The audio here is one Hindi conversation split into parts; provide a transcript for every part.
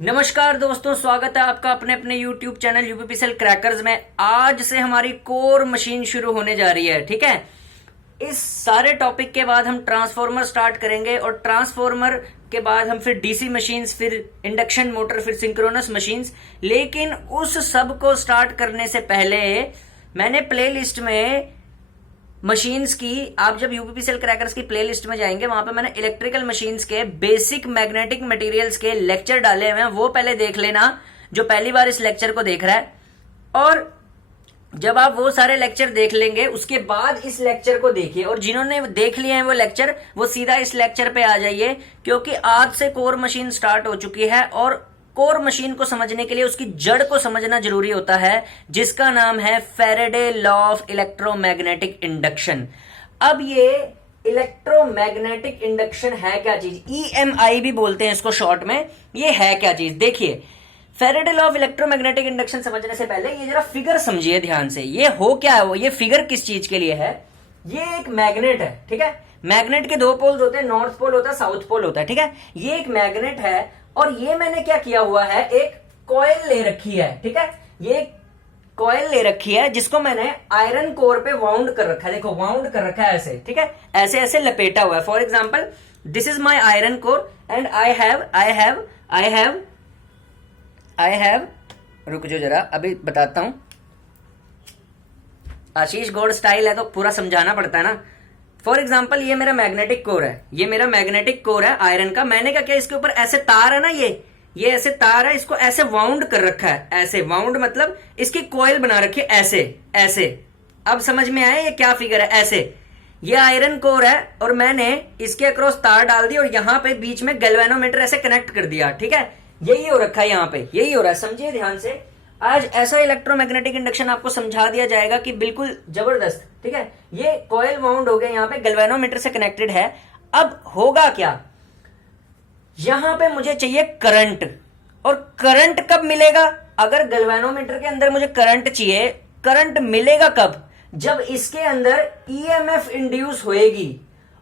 नमस्कार दोस्तों, स्वागत है आपका अपने अपने YouTube चैनल यूपीपीसीएल क्रैकर्स में। आज से हमारी कोर मशीन शुरू होने जा रही है। ठीक है, इस सारे टॉपिक के बाद हम ट्रांसफॉर्मर स्टार्ट करेंगे और ट्रांसफॉर्मर के बाद हम फिर डीसी मशीन्स, फिर इंडक्शन मोटर, फिर सिंक्रोनस मशीन्स। लेकिन उस सब को स्टार्ट करने से पहले मैंने प्ले लिस्ट में मशीन्स की, आप जब यूपीपीसीएल क्रैकर्स की प्लेलिस्ट में जाएंगे वहां पे मैंने इलेक्ट्रिकल मशीन्स के बेसिक मैग्नेटिक मटेरियल्स के लेक्चर डाले हुए हैं, वो पहले देख लेना जो पहली बार इस लेक्चर को देख रहा है। और जब आप वो सारे लेक्चर देख लेंगे उसके बाद इस लेक्चर को देखिए, और जिन्होंने देख लिए हैं वो लेक्चर, वो सीधा इस लेक्चर पे आ जाइए, क्योंकि आज से कोर मशीन स्टार्ट हो चुकी है और कोर मशीन को समझने के लिए उसकी जड़ को समझना जरूरी होता है, जिसका नाम है Faraday law of electromagnetic induction. अब ये इलेक्ट्रोमैग्नेटिक इंडक्शन है क्या चीज, ईएमआई भी बोलते हैं इसको शॉर्ट में। ये है क्या चीज, देखिए। Faraday law of electromagnetic induction समझने से पहले ये जरा फिगर समझिए ध्यान से। ये हो क्या है, वो ये फिगर किस चीज के लिए है। ये एक मैग्नेट है, ठीक है। मैग्नेट के दो पोल्स होते हैं, नॉर्थ पोल होता है, साउथ पोल होता है, ठीक है। ये एक मैग्नेट है और ये मैंने क्या किया हुआ है, एक कॉइल ले रखी है, ठीक है। ये कॉइल ले रखी है जिसको मैंने आयरन कोर पे वाउंड कर रखा है। देखो वाउंड कर रखा है ऐसे, ठीक है, ऐसे ऐसे लपेटा हुआ है। For example this is my iron core and I have रुक जो जरा, अभी बताता हूं। आशीष गौड़ स्टाइल है तो पूरा समझाना पड़ता है ना। फॉर एग्जाम्पल ये मेरा मैग्नेटिक कोर है, ये मेरा मैग्नेटिक कोर है आयरन का। मैंने क्या किया, इसके ऊपर ऐसे तार है ना, ये ऐसे तार है, इसको ऐसे वाउंड कर रखा है। ऐसे वाउंड मतलब इसकी कॉइल बना रखी है, ऐसे ऐसे। अब समझ में आया ये क्या फिगर है, ऐसे। ये आयरन कोर है और मैंने इसके अक्रॉस तार डाल दी और यहां पे बीच में गैल्वेनोमीटर ऐसे कनेक्ट कर दिया, ठीक है। यही हो रखा है, यहां पे यही हो रहा है, समझिए ध्यान से। आज ऐसा इलेक्ट्रोमैग्नेटिक इंडक्शन आपको समझा दिया जाएगा कि बिल्कुल जबरदस्त, ठीक है। ये कॉइल वाउंड हो गया, यहाँ पे गैल्वेनोमीटर से कनेक्टेड है। अब होगा क्या, यहां पे मुझे चाहिए करंट, और करंट कब मिलेगा, अगर गैल्वेनोमीटर के अंदर मुझे करंट चाहिए, करंट मिलेगा कब, जब इसके अंदर ईएमएफ इंड्यूस होएगी।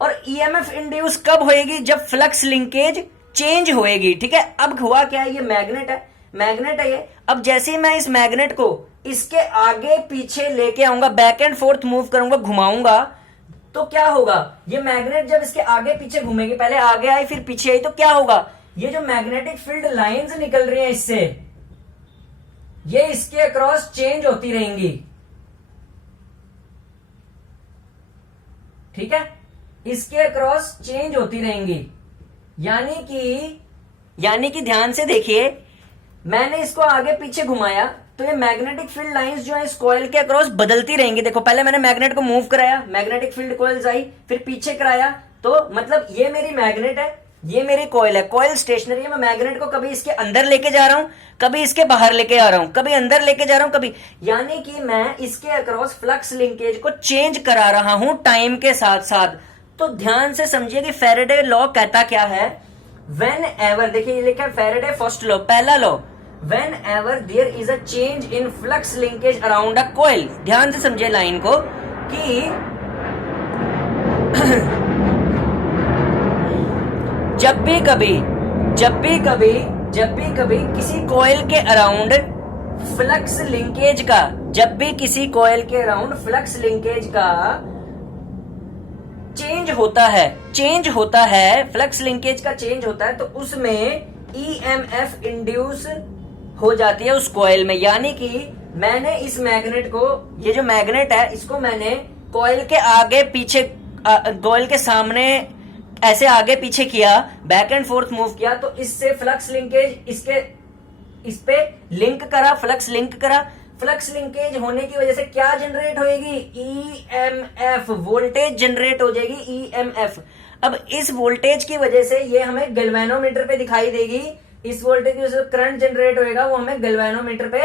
और ईएमएफ इंड्यूस कब होएगी, जब फ्लक्स लिंकेज चेंज होएगी, ठीक है। अब हुआ क्या है, ये मैग्नेट है, मैग्नेट है ये। अब जैसे ही मैं इस मैग्नेट को इसके आगे पीछे लेके आऊंगा, बैक एंड फोर्थ मूव करूंगा, घुमाऊंगा, तो क्या होगा, ये मैग्नेट जब इसके आगे पीछे घूमेगी, पहले आगे आई फिर पीछे आई, तो क्या होगा, ये जो मैग्नेटिक फील्ड लाइंस निकल रही हैं इससे, ये इसके अक्रॉस चेंज होती रहेंगी, ठीक है। इसके अक्रॉस चेंज होती रहेंगी, यानी कि ध्यान से देखिए, मैंने इसको आगे पीछे घुमाया तो ये मैग्नेटिक फील्ड लाइंस जो है इस कॉइल के अक्रॉस बदलती रहेंगी। देखो पहले मैंने मैग्नेट को मूव कराया, मैग्नेटिक फील्ड कॉइल्स आई, फिर पीछे कराया, तो मतलब ये मेरी मैग्नेट है, ये मेरी कॉइल है। कॉइल स्टेशनरी है, मैं मैग्नेट को कभी इसके अंदर लेके जा रहा हूं, कभी इसके बाहर लेके आ रहा हूं, कभी अंदर लेके जा रहा हूं, कभी, यानी कि मैं इसके अक्रॉस फ्लक्स लिंकेज को चेंज करा रहा हूं टाइम के साथ साथ। तो ध्यान से समझिए कि फैराडे लॉ कहता क्या है, वेन एवर, देखिए ये लिखा है फैराडे फर्स्ट लॉ, पहला law, whenever there is a change in flux linkage around a coil. ध्यान से समझिए लाइन को कि जब भी कभी किसी कॉइल के अराउंड फ्लक्स लिंकेज का, जब भी किसी कॉइल के अराउंड फ्लक्स लिंकेज का चेंज होता है, फ्लक्स लिंकेज का चेंज होता है, तो उसमें ईएमएफ इंड्यूस हो जाती है उस कॉइल में। यानी कि मैंने इस मैग्नेट को, ये जो मैग्नेट है इसको मैंने कॉइल के आगे पीछे, कॉइल के सामने ऐसे आगे पीछे किया, बैक एंड फोर्थ मूव किया, तो इससे फ्लक्स लिंकेज इस पे लिंक करा, फ्लक्स लिंक करा। फ्लक्स लिंकेज होने की वजह से क्या जनरेट होएगी, ईएमएफ, वोल्टेज जनरेट हो जाएगी, ईएमएफ। अब इस वोल्टेज की वजह से ये हमें गैल्वेनोमीटर पे दिखाई देगी, इस वोल्टेज की वजह से करंट जनरेट होएगा, वो हमें गैल्वेनोमीटर पे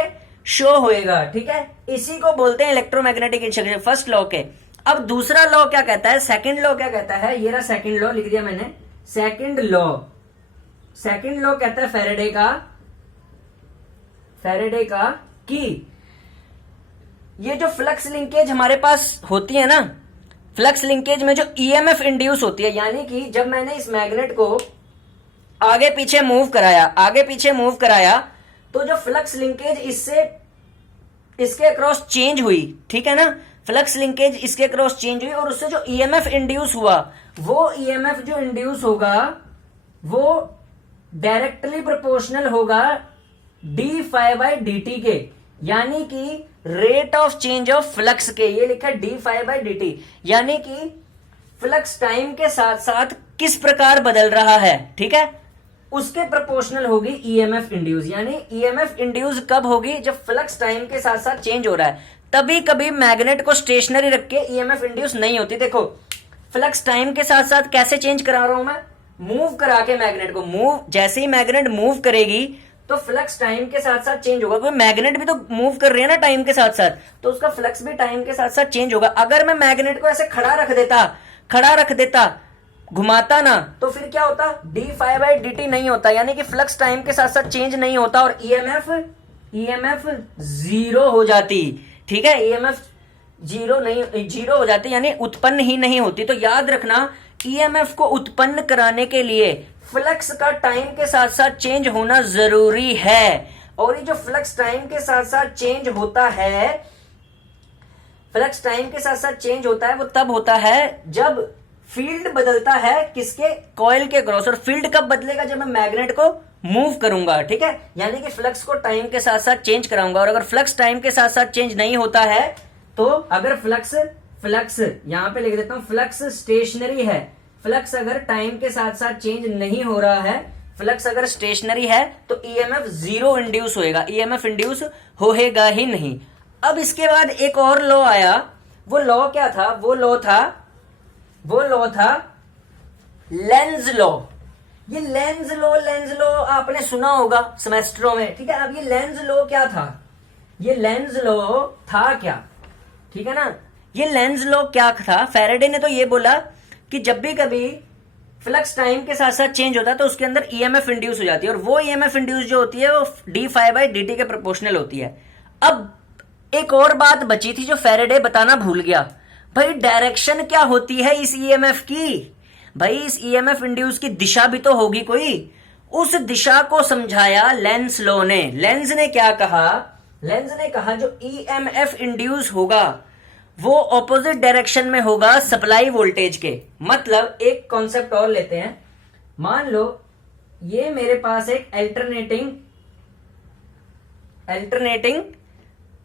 शो होएगा, ठीक है। इसी को बोलते हैं इलेक्ट्रोमैग्नेटिक इंडक्शन, फर्स्ट लॉ के। अब दूसरा लॉ क्या कहता है, सेकंड लॉ क्या कहता है, ये रहा सेकंड लॉ, लिख दिया मैंने, सेकंड लॉ कहता है फैराडे का कि ये जो फ्लक्स लिंकेज हमारे पास होती है ना, फ्लक्स लिंकेज में जो ईएमएफ इंड्यूस होती है, यानी कि जब मैंने इस मैग्नेट को आगे पीछे मूव कराया तो जो फ्लक्स लिंकेज इसके अक्रॉस चेंज हुई, ठीक है ना, फ्लक्स लिंकेज इसके अक्रॉस चेंज हुई और उससे जो ईएमएफ इंड्यूस हुआ, वो ईएमएफ जो इंड्यूस होगा वो डायरेक्टली प्रोपोर्शनल होगा D phi by D T के, यानी कि rate of change of flux के। ये लिखा है D phi by D T, यानी कि फ्लक्स टाइम के साथ साथ किस प्रकार बदल रहा है, ठीक है, उसके प्रोपोर्शनल होगी ईएमएफ इंड्यूस। यानी ईएमएफ इंड्यूस कब होगी, जब फ्लक्स टाइम के साथ साथ चेंज हो रहा है। तभी कभी मैग्नेट को स्टेशनरी रख के ईएमएफ इंड्यूस नहीं होती। देखो फ्लक्स टाइम के साथ साथ कैसे चेंज करा रहा हूं मैं, मूव करा के मैग्नेट को, मूव, जैसे ही मैग्नेट मूव करेगी तो फ्लक्स टाइम के साथ साथ चेंज होगा, क्योंकि मैग्नेट भी तो मूव कर रही है ना टाइम के साथ साथ, तो उसका फ्लक्स भी टाइम के साथ साथ चेंज होगा। अगर मैं मैग्नेट को ऐसे खड़ा रख देता घुमाता ना, तो फिर क्या होता, D phi by D T नहीं होता, यानी कि फ्लक्स टाइम के साथ साथ चेंज नहीं होता और ईएमएफ जीरो हो जाती, ठीक है, ईएमएफ जीरो हो जाती, यानी उत्पन्न ही नहीं होती। तो याद रखना, ईएमएफ को उत्पन्न कराने के लिए फ्लक्स का टाइम के साथ साथ चेंज होना जरूरी है। और ये जो फ्लक्स टाइम के साथ साथ चेंज होता है, फ्लक्स टाइम के साथ साथ चेंज होता है, वो तब होता है जब फील्ड बदलता है किसके, कॉइल के क्रॉस। और फील्ड कब बदलेगा, जब मैं मैग्नेट को मूव करूंगा, ठीक है, यानी कि फ्लक्स को टाइम के साथ साथ चेंज कराऊंगा। और अगर फ्लक्स टाइम के साथ साथ चेंज नहीं होता है, तो अगर फ्लक्स यहां पे लिख देता हूं, फ्लक्स स्टेशनरी है, फ्लक्स अगर टाइम के साथ साथ चेंज नहीं हो रहा है, फ्लक्स अगर स्टेशनरी है, तो ईएमएफ जीरो इंड्यूस होएगा, ईएमएफ इंड्यूस होएगा ही नहीं। अब इसके बाद एक और लॉ आया, वो लॉ क्या था, वो लॉ था लेंज लॉ। ये लेंज लॉ आपने सुना होगा सेमेस्टरों में, ठीक है। अब ये लेंज लॉ क्या था, ये लेंज लॉ था क्या, ठीक है ना, ये लेंज लॉ क्या था, फैराडे ने तो ये बोला कि जब भी कभी फ्लक्स टाइम के साथ साथ चेंज होता है तो उसके अंदर ईएमएफ इंड्यूस हो जाती है, और वो ईएमएफ इंड्यूस जो होती है वो D phi by D T के प्रोपोर्शनल होती है। अब एक और बात बची थी जो फैराडे बताना भूल गया, भाई डायरेक्शन क्या होती है इस ईएमएफ की, भाई इस ईएमएफ इंड्यूस की दिशा भी तो होगी कोई, उस दिशा को समझाया लेंज लॉ ने। लेंज ने क्या कहा, लेंज ने कहा जो ईएमएफ इंड्यूस होगा वो ऑपोजिट डायरेक्शन में होगा सप्लाई वोल्टेज के। मतलब एक कॉन्सेप्ट और लेते हैं, मान लो ये मेरे पास एक अल्टरनेटिंग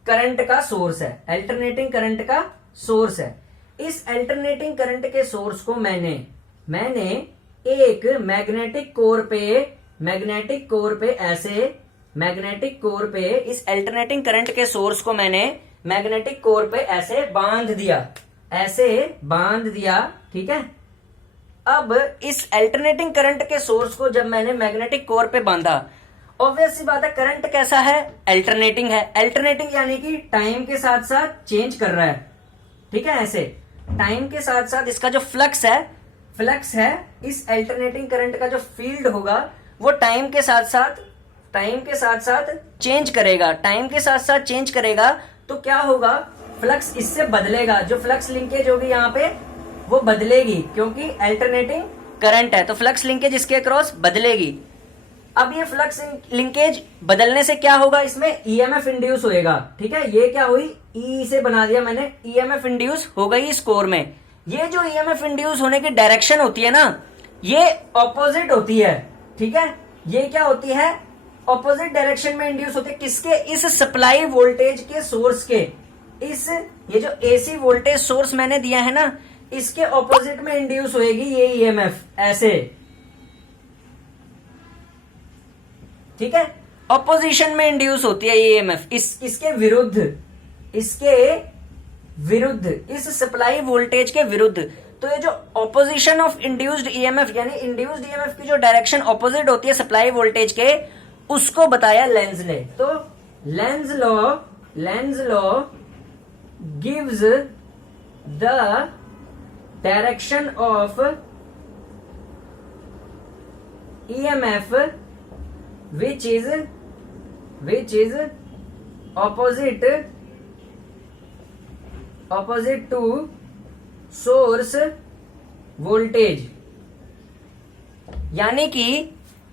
करंट का सोर्स है, अल्टरनेटिंग करंट का सोर्स है। इस अल्टरनेटिंग करंट के सोर्स को मैंने एक मैग्नेटिक कोर पे इस अल्टरनेटिंग करंट के सोर्स को मैंने मैग्नेटिक कोर पे ऐसे बांध दिया, ठीक है। अब इस अल्टरनेटिंग करंट के सोर्स को जब मैंने मैग्नेटिक कोर पे बांधा, ऑब्वियस सी बात है करंट कैसा है, अल्टरनेटिंग है। अल्टरनेटिंग यानी कि टाइम के साथ साथ चेंज कर रहा है, ठीक है, ऐसे टाइम के साथ साथ इसका जो फ्लक्स है, इस अल्टरनेटिंग करंट का जो फील्ड होगा वो टाइम के साथ साथ चेंज करेगा। तो क्या होगा, फ्लक्स इससे बदलेगा, जो फ्लक्स लिंकेज होगी यहाँ पे वो बदलेगी, क्योंकि अल्टरनेटिंग करंट है तो फ्लक्स लिंकेज इसके अक्रॉस बदलेगी। अब ये फ्लक्स लिंकेज बदलने से क्या होगा, इसमें ईएमएफ इंड्यूस होएगा, ठीक है। ये क्या हुई, ई से बना दिया मैंने, ईएमएफ इंड्यूस हो गई इस कोर में। ये जो ईएमएफ इंड्यूस होने की डायरेक्शन होती है ना, ये ऑपोजिट होती है, ठीक है। ये क्या होती है, ऑपोजिट डायरेक्शन में इंड्यूस होते हैं, किसके, इस सप्लाई वोल्टेज के सोर्स के, ये जो एसी वोल्टेज सोर्स मैंने दिया है ना, इसके ऑपोजिट में इंड्यूस होएगी ये ईएमएफ, ऐसे, ठीक है, ऑपोजिशन में इंड्यूस होती है ये ईएमएफ, इसके विरुद्ध, इस सप्लाई वोल्टेज के विरुद्ध। तो ये जो ऑपोजिशन ऑफ इंड्यूस्ड ईएमएफ, यानी इंड्यूस्ड ईएमएफ की जो डायरेक्शन ऑपोजिट होती है सप्लाई वोल्टेज के, उसको बताया लेंज ने। तो Lenz law gives the direction of EMF which is opposite to source voltage। यानी कि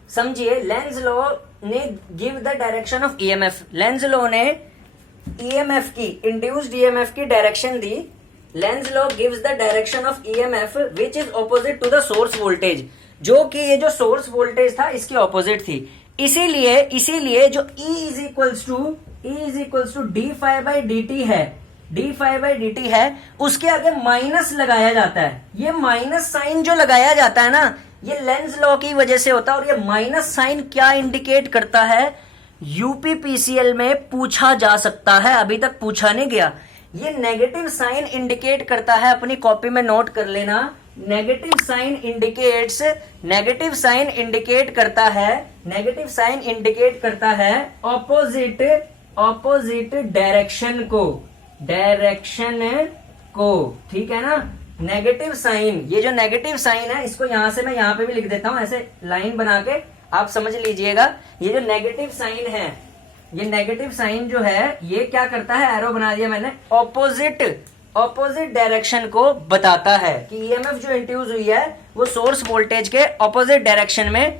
समझिए, लेंज लॉ ने give the direction of EMF, Lenz law ने ईएमएफ की, इंड्यूस्ड ईएमएफ की डायरेक्शन दी। Lenz law gives the direction of EMF which is opposite to the source voltage, जो कि ये जो सोर्स वोल्टेज था इसकी ऑपोजिट थी। इसीलिए जो E is equals to D phi by D T है, D phi by D T है, उसके आगे माइनस लगाया जाता है। ये माइनस साइन जो लगाया जाता है ना, ये लेंज लॉ की वजह से होता है। और ये माइनस साइन क्या इंडिकेट करता है, यूपीपीसीएल में पूछा जा सकता है, अभी तक पूछा नहीं गया। ये नेगेटिव साइन इंडिकेट करता है, अपनी कॉपी में नोट कर लेना। नेगेटिव साइन इंडिकेट करता है ऑपोजिट डायरेक्शन को, ठीक है ना। नेगेटिव साइन, ये जो नेगेटिव साइन है इसको यहां से मैं यहां पे भी लिख देता हूं, ऐसे लाइन बना के आप समझ लीजिएगा। ये जो नेगेटिव साइन है, ये नेगेटिव साइन जो है ये क्या करता है, एरो बना दिया मैंने, ऑपोजिट डायरेक्शन को बताता है कि ईएमएफ जो इंड्यूस हुई है वो सोर्स वोल्टेज के ऑपोजिट डायरेक्शन में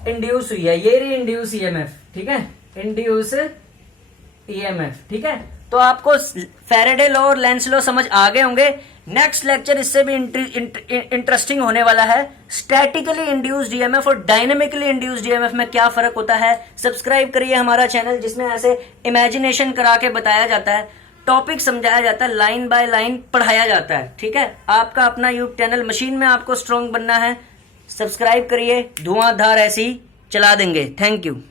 इंड्यूस हुई है। ये री इंड्यूस ईएमएफ, ठीक है, इंड्यूस ईएमएफ, ठीक है। तो आपको फैराडे लॉ और लेंज लॉ समझ आ गए होंगे। नेक्स्ट लेक्चर इससे भी इंटरेस्टिंग होने वाला है। स्टैटिकली इंड्यूस्ड ईएमएफ और डायनेमिकली इंड्यूस्ड ईएमएफ में क्या फर्क होता है। सब्सक्राइब करिए हमारा चैनल, जिसमें ऐसे इमेजिनेशन करा के बताया जाता है, टॉपिक समझाया जाता है, लाइन बाय लाइन पढ़ाया जाता है, ठीक है। आपका अपना यूट्यूब चैनल, मशीन में आपको स्ट्रॉन्ग बनना है, सब्सक्राइब करिए, धुआंधार ऐसी चला देंगे। Thank you.